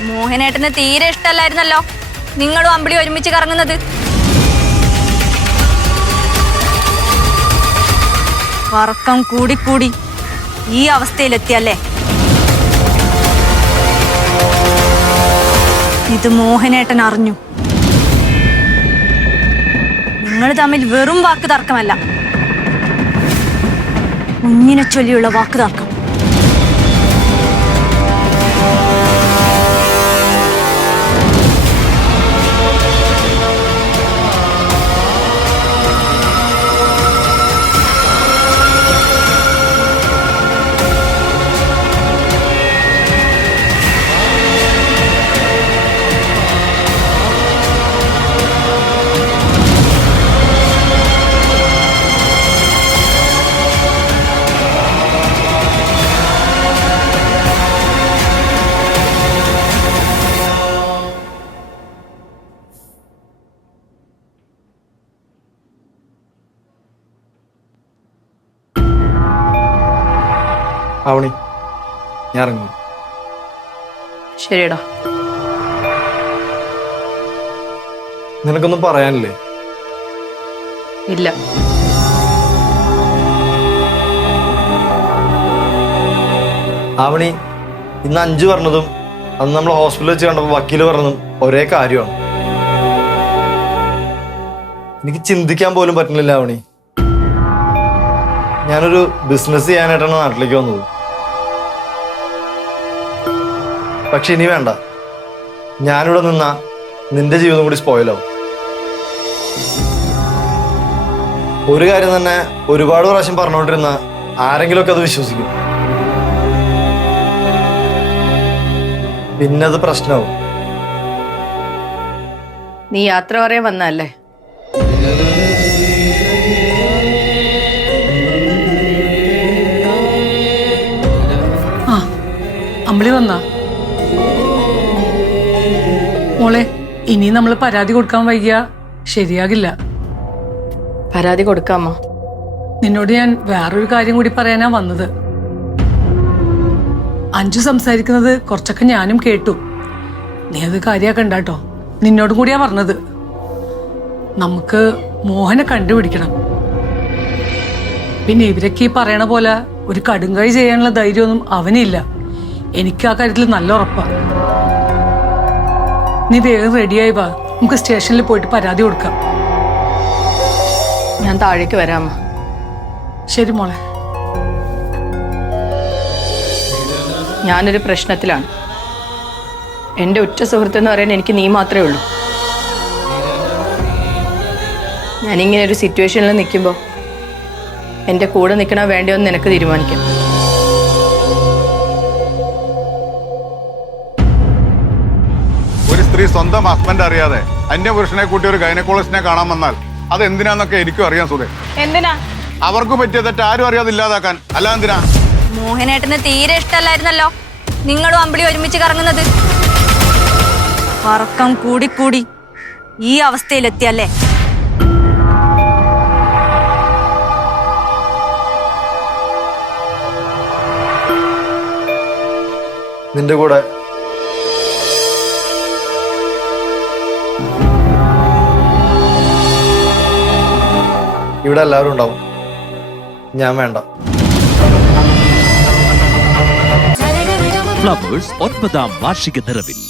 മോഹനേട്ടന് തീരെ ഇഷ്ടമല്ലായിരുന്നല്ലോ. നിങ്ങളും അമ്പിളി ഒരുമിച്ച് കറങ്ങുന്നത്. കറക്കം കൂടിക്കൂടി ഈ അവസ്ഥയിലെത്തിയല്ലേ? ഇത് മോഹനേട്ടൻ അറിഞ്ഞു. നിങ്ങൾ തമ്മിൽ വെറും വാക്ക് തർക്കമല്ല. കുഞ്ഞിനെ ചൊല്ലിയുള്ള വാക്ക് തർക്കം. ആവണി. ഞാൻ ഇറങ്ങുന്നു. ശരിയടാ. നിനക്കൊന്നും പറയാനില്ലേ? ഇല്ല. ആവണി ഇന്ന് അഞ്ചു പറഞ്ഞതും അന്ന് നമ്മൾ ഹോസ്പിറ്റലിൽ വെച്ച് കണ്ടപ്പോൾ വക്കീൽ പറഞ്ഞതും ഒരേ കാര്യമാണ്. എനിക്ക് ചിന്തിക്കാൻ പോലും പറ്റുന്നില്ല ആവണി. ഞാനൊരു ബിസിനസ് ചെയ്യാനായിട്ടാണ് നാട്ടിലേക്ക് വന്നത്. പക്ഷെ ഇനി വേണ്ട. ഞാനിവിടെ നിന്ന നിന്റെ ജീവിതം കൂടി സ്പോയിലാവും ഒരു കാര്യം തന്നെ ഒരുപാട് പ്രാവശ്യം പറഞ്ഞുകൊണ്ടിരുന്ന ആരെങ്കിലുമൊക്കെ അത് വിശ്വസിക്കും. പിന്നെ പ്രശ്നവും നീ യാത്ര പറയാൻ വന്നല്ലേ ആ അമ്പിളി വന്നാ? മോളെ ഇനി നമ്മൾ പരാതി കൊടുക്കാൻ വൈകിയ. ശരിയാകില്ല. പരാതി കൊടുക്കാമോ നിന്നോട് ഞാൻ വേറൊരു കാര്യം കൂടി പറയാനാ വന്നത്. അഞ്ചു സംസാരിക്കുന്നത് കുറച്ചൊക്കെ ഞാനും കേട്ടു. നീ അത് കാര്യാക്കണ്ട കേട്ടോ. നിന്നോടും കൂടിയാ പറഞ്ഞത്. നമുക്ക് മോഹനെ കണ്ടുപിടിക്കണം. പിന്നെ ഇവരൊക്കെ ഈ പറയണ പോലെ ഒരു കടുങ്കൈ ചെയ്യാനുള്ള ധൈര്യമൊന്നും അവനില്ല. എനിക്ക് ആ കാര്യത്തിൽ നല്ല ഉറപ്പാ. നീ വേഗം റെഡിയായി വാ. നമുക്ക് സ്റ്റേഷനിൽ പോയിട്ട് പരാതി കൊടുക്കാം. ഞാൻ താഴേക്ക് വരാമ ശരി മോളെ. ഞാനൊരു പ്രശ്നത്തിലാണ്. എന്റെ ഉറ്റ സുഹൃത്ത് എന്ന് പറയാൻ എനിക്ക് നീ മാത്രമേ ഉള്ളൂ. ഞാനിങ്ങനെ ഒരു സിറ്റുവേഷനിൽ നിൽക്കുമ്പോൾ എന്റെ കൂടെ നിൽക്കണോ വേണ്ടയോ എന്ന് നിനക്ക് തീരുമാനിക്കാം. സ്ത്രീ സ്വന്തം ഹസ്ബൻഡ് അറിയാതെ അന്യപുരുഷനെ കൂട്ടി ഒരു ഗൈനക്കോളജിസ്റ്റിനെ കാണാൻ വന്നാൽ അത് എന്തിനാന്നൊക്കെ എനിക്കും അറിയാം സുധേ. എന്തിനാ? അവർക്ക് പറ്റിയ തെറ്റ് ആരും അറിയാതെ ഇല്ലാതാക്കാൻ. അല്ല എന്തിനാ? മോഹനേട്ടന് തീരെ ഇഷ്ടമല്ലായിരുന്നല്ലോ. നിങ്ങളും അമ്പിളി ഒരുമിച്ച് കറങ്ങുന്നത്. പറക്കം കൂടിക്കൂടി ഈ അവസ്ഥയിലെത്തിയല്ലേ? നിന്റെ കൂടെ ഇവിടെ എല്ലാവരും ഉണ്ടാവും. ഞാൻ വേണ്ട. ഫ്ലവേഴ്സ് ഒൻപതാം വാർഷിക നിറവിൽ.